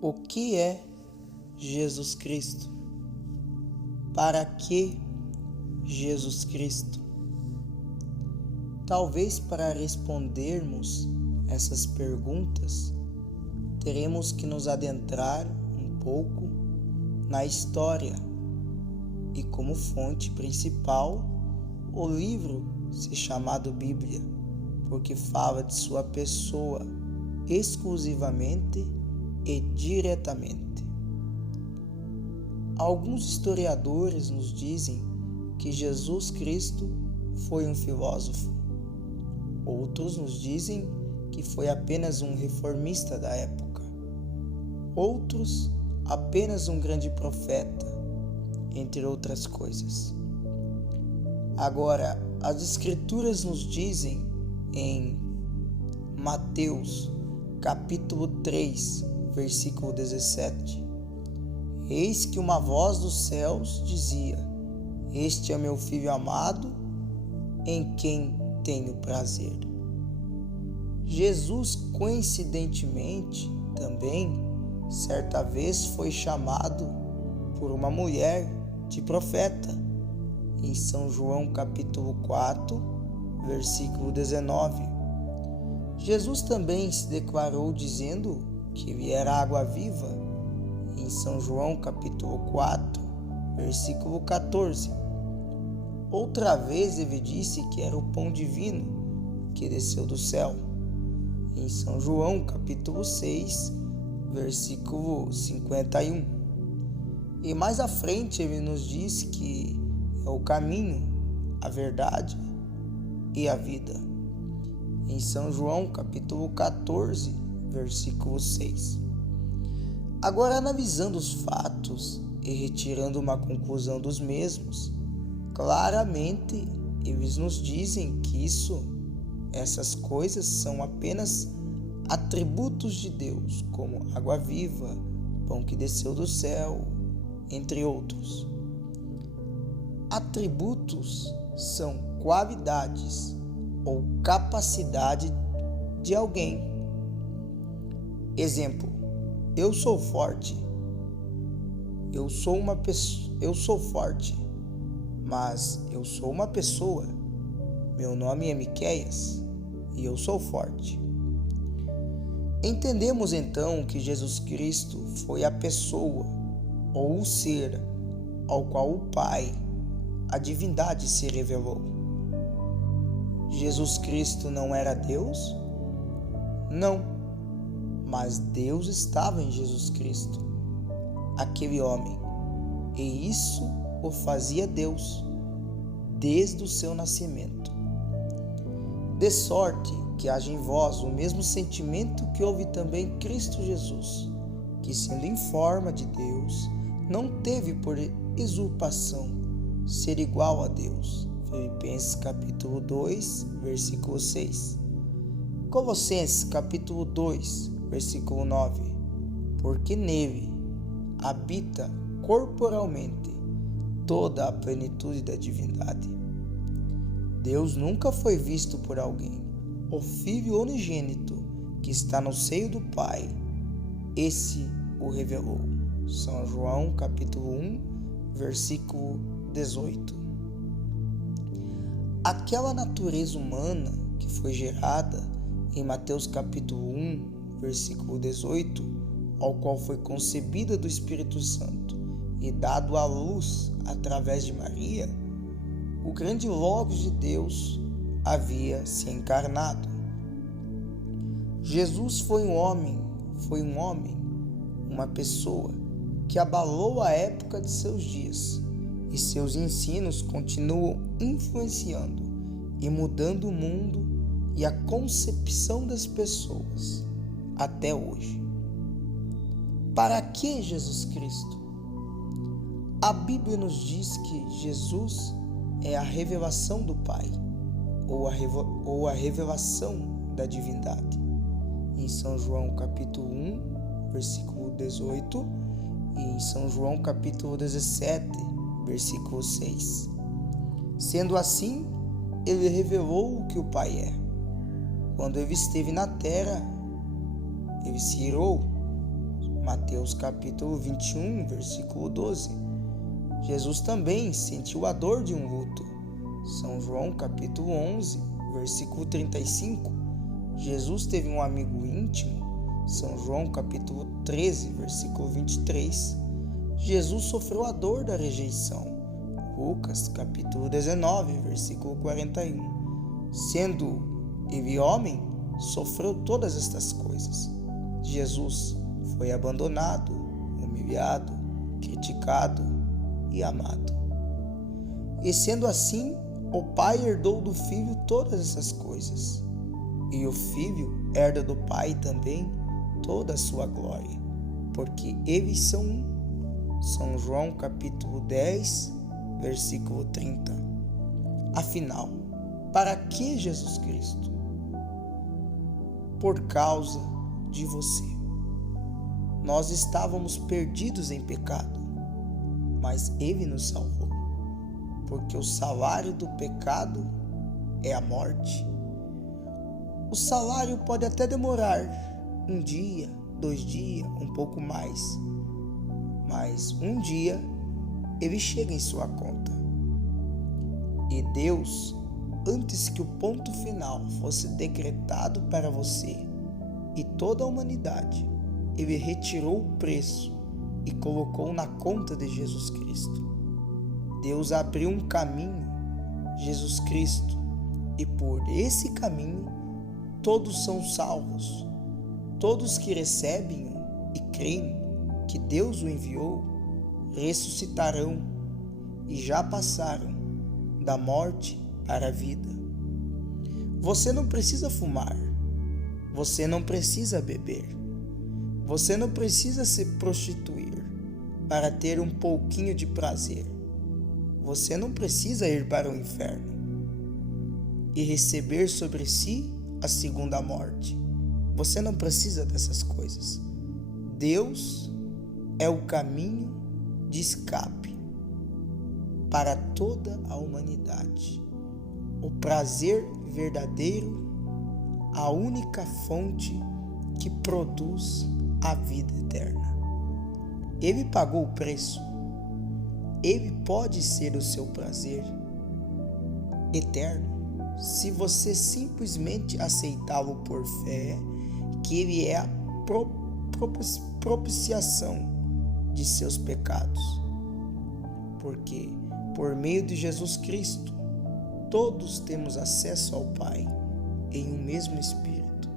O que é Jesus Cristo? Para que Jesus Cristo? Talvez para respondermos essas perguntas, teremos que nos adentrar um pouco na história e como fonte principal o livro se chamado Bíblia, porque fala de sua pessoa exclusivamente e diretamente. Alguns historiadores nos dizem que Jesus Cristo foi um filósofo. Outros nos dizem que foi apenas um reformista da época. Outros, apenas um grande profeta, entre outras coisas. Agora, as Escrituras nos dizem em Mateus, capítulo 3, versículo 17: Eis que uma voz dos céus dizia: Este é meu Filho amado, em quem tenho prazer. Jesus, coincidentemente, também, certa vez foi chamado por uma mulher de profeta, em São João capítulo 4, versículo 19. Jesus também se declarou dizendo que ele era água viva, em São João capítulo 4, versículo 14. Outra vez ele disse que era o pão divino que desceu do céu, em São João capítulo 6, versículo 51. E mais à frente ele nos diz que é o caminho, a verdade e a vida, em São João capítulo 14, versículo 6. Agora, analisando os fatos e retirando uma conclusão dos mesmos, claramente eles nos dizem que essas coisas são apenas atributos de Deus, como água viva, pão que desceu do céu, entre outros. Atributos são qualidades ou capacidade de alguém. Exemplo: eu sou forte. Eu sou forte, mas eu sou uma pessoa. Meu nome é Miqueias e eu sou forte. Entendemos então que Jesus Cristo foi a pessoa ou o ser ao qual o Pai, a divindade, se revelou. Jesus Cristo não era Deus? Não, mas Deus estava em Jesus Cristo, aquele homem, e isso o fazia Deus desde o seu nascimento. De sorte que haja em vós o mesmo sentimento que houve também em Cristo Jesus, que, sendo em forma de Deus, não teve por usurpação ser igual a Deus. Filipenses capítulo 2, versículo 6. Colossenses capítulo 2, versículo 9. Porque nele habita corporalmente toda a plenitude da divindade. Deus nunca foi visto por alguém. O Filho unigênito que está no seio do Pai, esse o revelou. São João capítulo 1, versículo 18. Aquela natureza humana que foi gerada em Mateus capítulo 1, versículo 18, ao qual foi concebida do Espírito Santo e dado à luz através de Maria, o grande Logos de Deus havia se encarnado. Jesus foi um homem, uma pessoa que abalou a época de seus dias, e seus ensinos continuam influenciando e mudando o mundo e a concepção das pessoas até hoje. Para que Jesus Cristo? A Bíblia nos diz que Jesus é a revelação do Pai, ou a revelação da divindade. Em São João capítulo 1, versículo 18, e em São João capítulo 17, versículo 6. Sendo assim, ele revelou o que o Pai é. Quando ele esteve na terra, ele se irou, Mateus capítulo 21, versículo 12. Jesus também sentiu a dor de um luto. São João capítulo 11, versículo 35. Jesus teve um amigo íntimo. São João capítulo 13, versículo 23. Jesus sofreu a dor da rejeição. Lucas capítulo 19, versículo 41. Sendo ele homem, sofreu todas estas coisas. Jesus foi abandonado, humilhado, criticado e amado. E sendo assim, o Pai herdou do Filho todas essas coisas. E o Filho herda do Pai também toda a sua glória, porque eles são um. São João capítulo 10, versículo 30. Afinal, para que Jesus Cristo? Por causa de você. Nós estávamos perdidos em pecado, mas Ele nos salvou, porque o salário do pecado é a morte. O salário pode até demorar um dia, 2 dias, um pouco mais, mas um dia ele chega em sua conta. E Deus, antes que o ponto final fosse decretado para você e toda a humanidade, ele retirou o preço e colocou na conta de Jesus Cristo. Deus abriu um caminho, Jesus Cristo, e por esse caminho todos são salvos. Todos que recebem e creem que Deus o enviou ressuscitarão e já passaram da morte para a vida. Você não precisa fumar, você não precisa beber, você não precisa se prostituir para ter um pouquinho de prazer. Você não precisa ir para o inferno e receber sobre si a segunda morte. Você não precisa dessas coisas. Deus é o caminho de escape para toda a humanidade. O prazer verdadeiro, a única fonte que produz a vida eterna. Ele pagou o preço. Ele pode ser o seu prazer eterno se você simplesmente aceitá-lo por fé, que Ele é a propiciação de seus pecados. Porque por meio de Jesus Cristo, todos temos acesso ao Pai em um mesmo Espírito.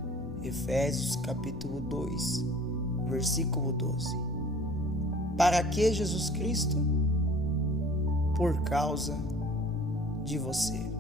Efésios capítulo 2, versículo 12. Para que Jesus Cristo? Por causa de você.